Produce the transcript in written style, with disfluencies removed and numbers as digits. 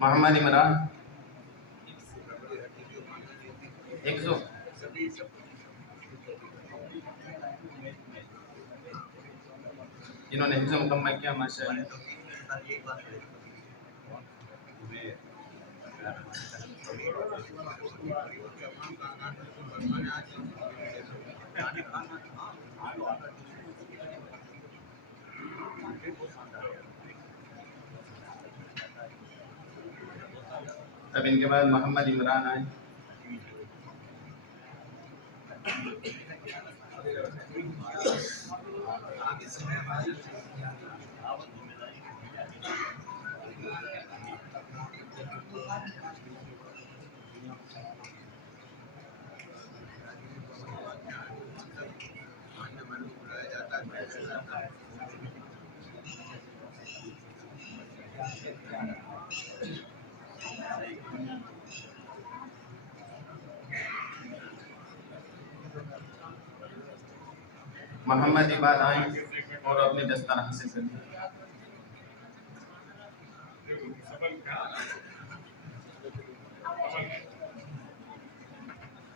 मोहम्मद इमरान 100। इन्होंने हिफ्ज़ मुकम्मल किया माशाअल्लाह। अब इनके बाद मोहम्मद इमरान आए। मोहम्मद इबाद आए और अपने दस्ताना हासिल कर